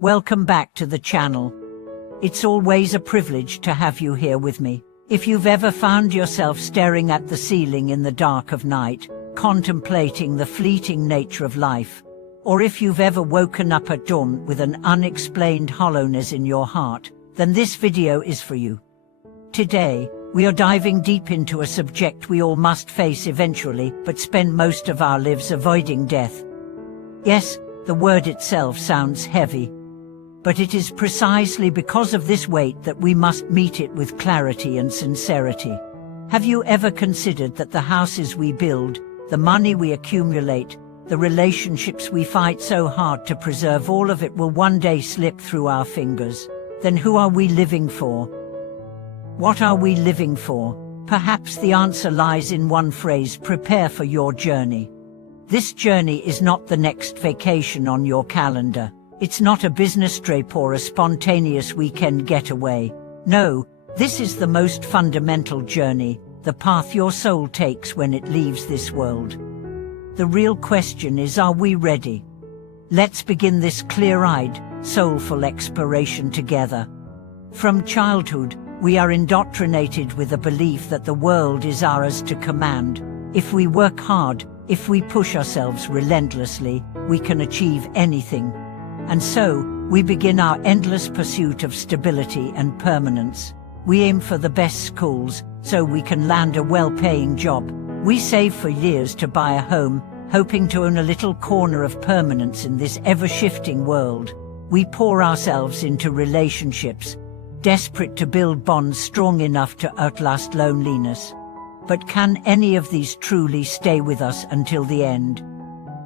Welcome back to the channel. It's always a privilege to have you here with me. If you've ever found yourself staring at the ceiling in the dark of night, contemplating the fleeting nature of life, or if you've ever woken up at dawn with an unexplained hollowness in your heart, then this video is for you. Today, we are diving deep into a subject we all must face eventually, but spend most of our lives avoiding: death. Yes, the word itself sounds heavy, but it is precisely because of this weight that we must meet it with clarity and sincerity. Have you ever considered that the houses we build, the money we accumulate, the relationships we fight so hard to preserve, all of it will one day slip through our fingers? Then who are we living for? What are we living for? Perhaps the answer lies in one phrase: prepare for your journey. This journey is not the next vacation on your calendar. It's not a business trip or a spontaneous weekend getaway. No, this is the most fundamental journey, the path your soul takes when it leaves this world. The real question is, are we ready? Let's begin this clear-eyed, soulful exploration together. From childhood, we are indoctrinated with a belief that the world is ours to command. If we work hard, if we push ourselves relentlessly, we can achieve anything. And so, we begin our endless pursuit of stability and permanence. We aim for the best schools, so we can land a well-paying job. We save for years to buy a home, hoping to own a little corner of permanence in this ever-shifting world. We pour ourselves into relationships, desperate to build bonds strong enough to outlast loneliness. But can any of these truly stay with us until the end?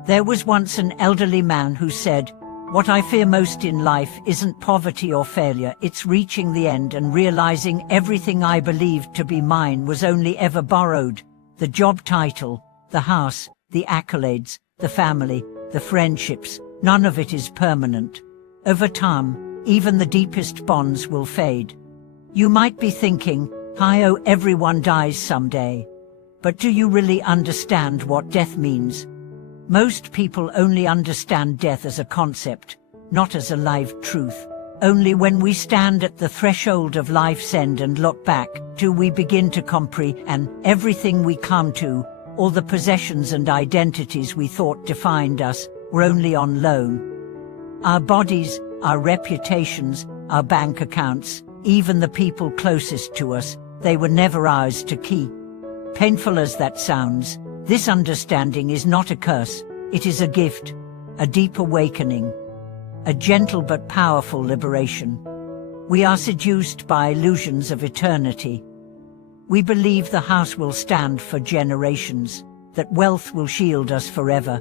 There was once an elderly man who said, "What I fear most in life isn't poverty or failure, it's reaching the end and realizing everything I believed to be mine was only ever borrowed. The job title, the house, the accolades, the family, the friendships, none of it is permanent. Over time, even the deepest bonds will fade." You might be thinking, "Hi-oh, everyone dies someday." But do you really understand what death means? Most people only understand death as a concept, not as a live truth. Only when we stand at the threshold of life's end and look back, do we begin to comprehend everything we come to, all the possessions and identities we thought defined us, were only on loan. Our bodies, our reputations, our bank accounts, even the people closest to us, they were never ours to keep. Painful as that sounds, this understanding is not a curse, it is a gift, a deep awakening, a gentle but powerful liberation. We are seduced by illusions of eternity. We believe the house will stand for generations, that wealth will shield us forever,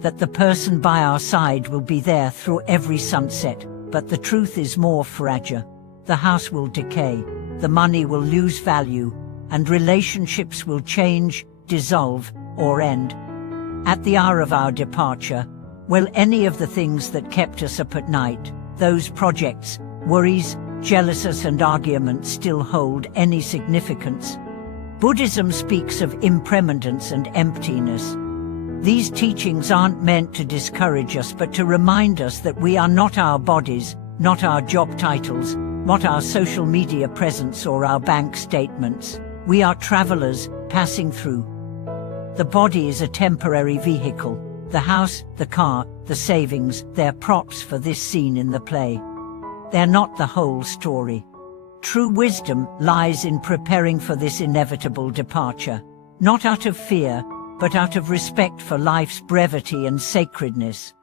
that the person by our side will be there through every sunset. But the truth is more fragile. The house will decay, the money will lose value, and relationships will change, dissolve, or end. At the hour of our departure, will any of the things that kept us up at night, those projects, worries, jealousies and arguments, still hold any significance? Buddhism speaks of impermanence and emptiness. These teachings aren't meant to discourage us, but to remind us that we are not our bodies, not our job titles, not our social media presence or our bank statements. We are travelers, passing through. The body is a temporary vehicle. The house, the car, the savings, they're props for this scene in the play. They're not the whole story. True wisdom lies in preparing for this inevitable departure, not out of fear, but out of respect for life's brevity and sacredness.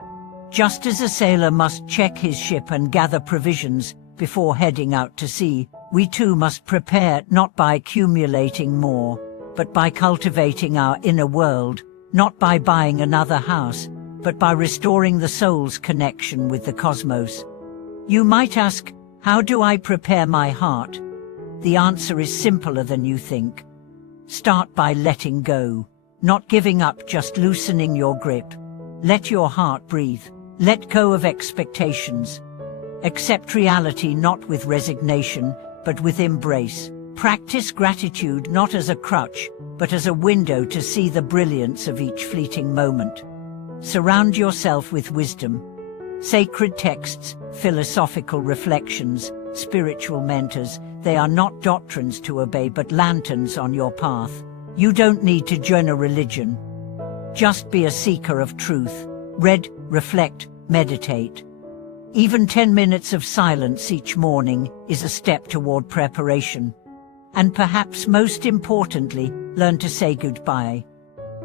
Just as a sailor must check his ship and gather provisions before heading out to sea, we too must prepare, not by accumulating more, but by cultivating our inner world, not by buying another house, but by restoring the soul's connection with the cosmos. You might ask, how do I prepare my heart? The answer is simpler than you think. Start by letting go. Not giving up, just loosening your grip. Let your heart breathe. Let go of expectations. Accept reality not with resignation, but with embrace. Practice gratitude not as a crutch, but as a window to see the brilliance of each fleeting moment. Surround yourself with wisdom. Sacred texts, philosophical reflections, spiritual mentors, they are not doctrines to obey but lanterns on your path. You don't need to join a religion. Just be a seeker of truth. Read, reflect, meditate. Even 10 minutes of silence each morning is a step toward preparation. And perhaps most importantly, learn to say goodbye.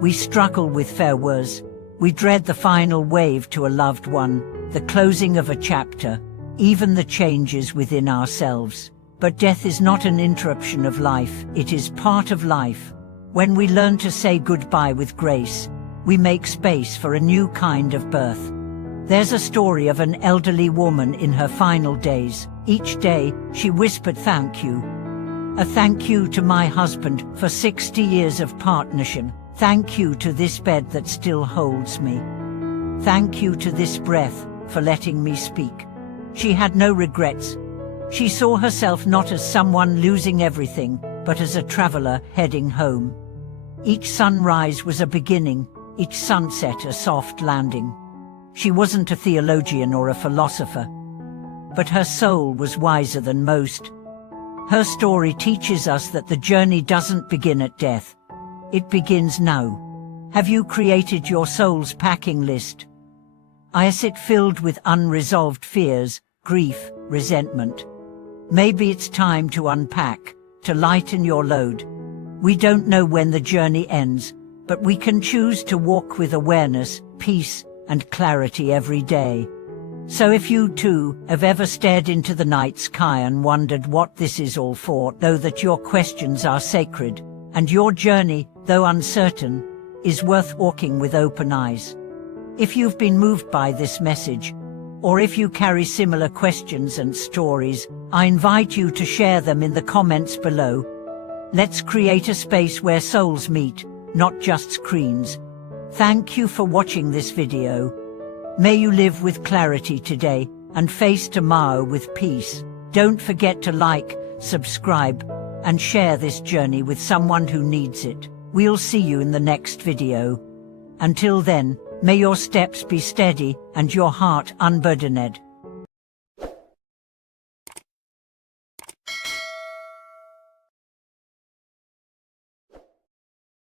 We struggle with farewells. We dread the final wave to a loved one, the closing of a chapter, even the changes within ourselves. But death is not an interruption of life, it is part of life. When we learn to say goodbye with grace, we make space for a new kind of birth. There's a story of an elderly woman in her final days. Each day, she whispered thank you. A thank you to my husband for 60 years of partnership. Thank you to this bed that still holds me. Thank you to this breath for letting me speak. She had no regrets. She saw herself not as someone losing everything, but as a traveler heading home. Each sunrise was a beginning, each sunset a soft landing. She wasn't a theologian or a philosopher, but her soul was wiser than most. Her story teaches us that the journey doesn't begin at death. It begins now. Have you created your soul's packing list? Is it filled with unresolved fears, grief, resentment? Maybe it's time to unpack, to lighten your load. We don't know when the journey ends, but we can choose to walk with awareness, peace, and clarity every day. So if you too have ever stared into the night sky and wondered what this is all for, know that your questions are sacred, and your journey, though uncertain, is worth walking with open eyes. If you've been moved by this message, or if you carry similar questions and stories, I invite you to share them in the comments below. Let's create a space where souls meet, not just screens. Thank you for watching this video. May you live with clarity today and face tomorrow with peace. Don't forget to like, subscribe, and share this journey with someone who needs it. We'll see you in the next video. Until then, may your steps be steady and your heart unburdened.